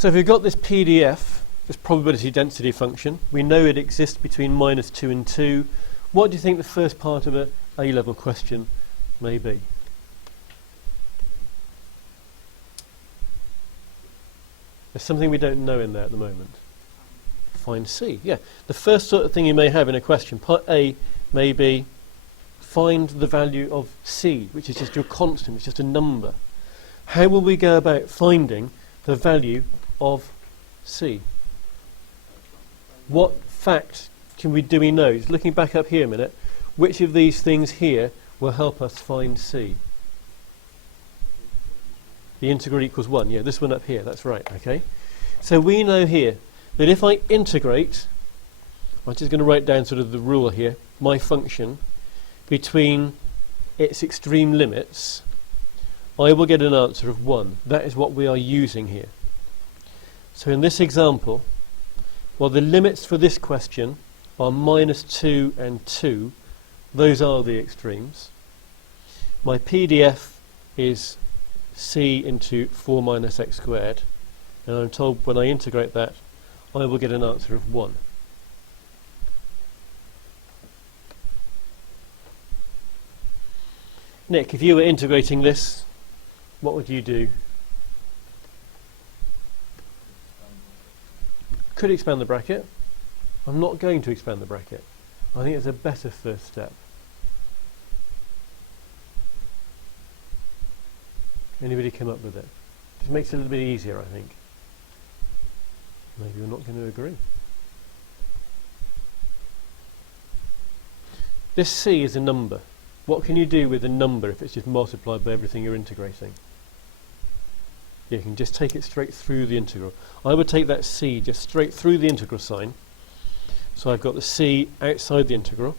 So if we've got this PDF, this probability density function, we know it exists between -2 and 2. What do you think the first part of a A-level question may be? There's something we don't know in there at the moment. Find C. Yeah, the first sort of thing you may have in a question, part A, may be find the value of C, which is just your constant, it's just a number. How will we go about finding the value of C? What fact do we know? Just looking back up here a minute, which of these things here will help us find C? The integral equals 1. Yeah, this one up here, that's right, okay? So we know here that if I integrate, I'm just going to write down sort of the rule here, my function between its extreme limits, I will get an answer of 1. That is what we are using here. So in this example, well, the limits for this question are -2 and 2. Those are the extremes. My PDF is C into 4 minus x squared. And I'm told when I integrate that, I will get an answer of 1. Nick, if you were integrating this, what would you do? Could expand the bracket. I'm not going to expand the bracket. I think it's a better first step. Anybody come up with it? Just makes it a little bit easier, I think. Maybe you're not going to agree. This C is a number. What can you do with a number if it's just multiplied by everything you're integrating? You can just take it straight through the integral. I would take that C just straight through the integral sign. So I've got the C outside the integral,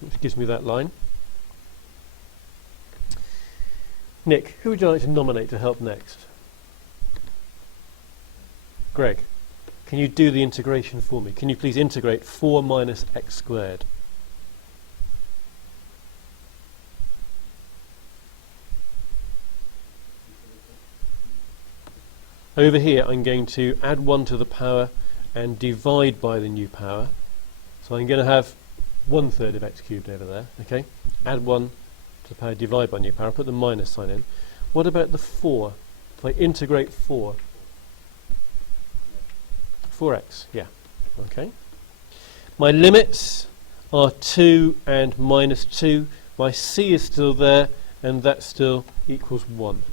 which gives me that line. Nick, who would you like to nominate to help next? Greg, can you do the integration for me? Can you please integrate 4 minus x squared? Over here I'm going to add 1 to the power and divide by the new power. So I'm going to have 1/3 of x cubed over there, okay? Add 1 to the power, divide by new power, put the minus sign in. What about the 4? If I integrate 4, 4x, yeah, okay. My limits are 2 and -2. My C is still there, and that still equals 1.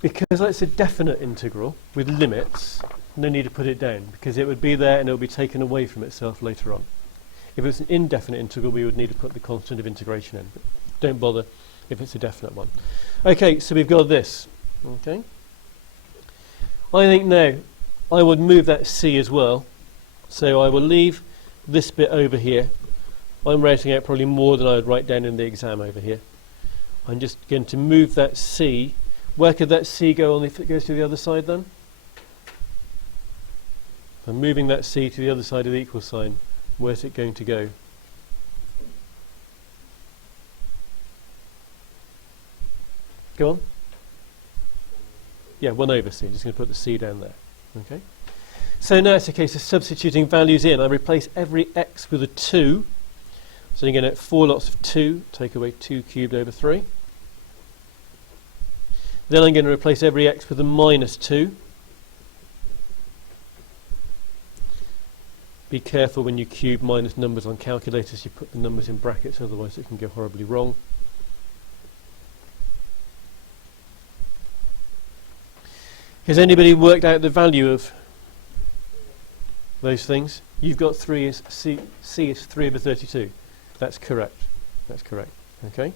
Because it's a definite integral with limits, no need to put it down, because it would be there and it will be taken away from itself later on. If it's an indefinite integral, we would need to put the constant of integration in, but don't bother if it's a definite one. Okay, so we've got this. Okay. I think now I would move that C as well, so I will leave this bit over here. I'm writing out probably more than I would write down in the exam over here. I'm just going to move that C. Where could that C go on if it goes to the other side then? I'm moving that C to the other side of the equal sign. Where's it going to go? Go on. Yeah, 1 over C. I'm just going to put the C down there. Okay. So now it's a case of substituting values in. I replace every x with a 2. So you're going to get 4 lots of 2. Take away 2 cubed over 3. Then I'm going to replace every x with a -2. Be careful when you cube minus numbers on calculators, you put the numbers in brackets, otherwise it can go horribly wrong. Has anybody worked out the value of those things? You've got 3 is C is 3 over 32. That's correct. That's correct. Okay.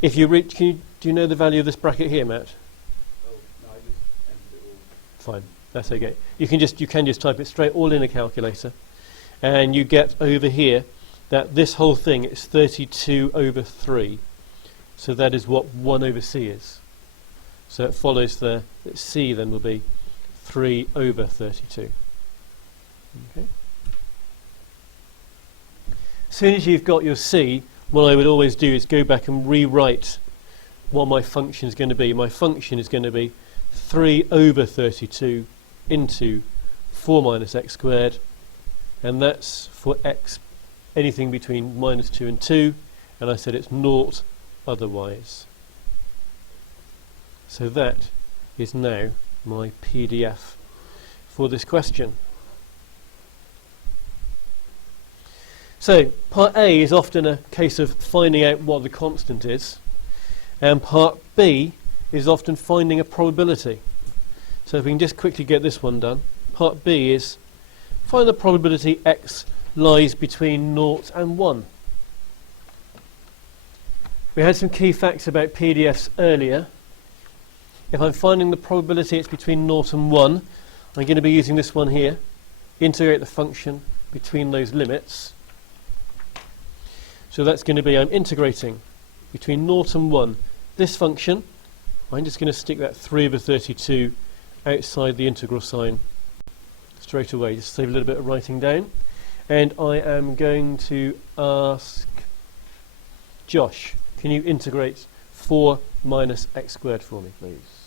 If you reach, do you know the value of this bracket here, Matt? Oh, no, I just entered it all. Fine, that's okay. You can just type it straight all in a calculator, and you get over here that this whole thing is 32 over 3. So that is what 1 over C is. So it follows that C then will be 3 over 32. Okay. As soon as you've got your C, what I would always do is go back and rewrite what my function is going to be. My function is going to be 3 over 32 into 4 minus x squared, and that's for x anything between minus 2 and 2, and I said it's naught otherwise. So that is now my PDF for this question. So part A is often a case of finding out what the constant is, and part B is often finding a probability. So if we can just quickly get this one done. Part B is find the probability x lies between 0 and 1. We had some key facts about PDFs earlier. If I'm finding the probability it's between 0 and 1, I'm going to be using this one here. Integrate the function between those limits. So that's going to be, I'm integrating between 0 and 1. This function, I'm just going to stick that 3 over 32 outside the integral sign straight away. Just save a little bit of writing down. And I am going to ask Josh, can you integrate 4 minus x squared for me, please?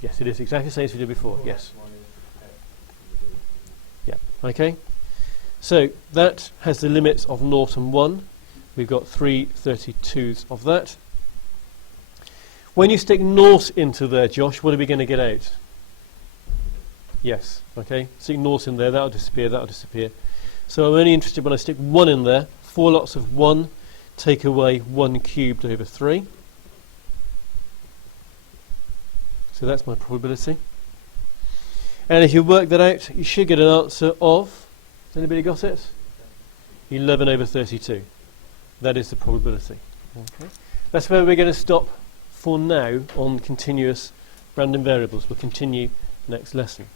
Yes, it is exactly the same as we did before. Yes. Yeah. Okay. So that has the limits of 0 and 1. We've got 3 32s of that. When you stick 0 into there, Josh, what are we going to get out? Yes. Okay. Stick 0 in there. That'll disappear. That'll disappear. So I'm only interested when I stick 1 in there. 4 lots of 1. Take away 1 cubed over 3. So that's my probability. And if you work that out, you should get an answer of, has anybody got it? 11 over 32. That is the probability. Okay. That's where we're going to stop for now on continuous random variables. We'll continue next lesson.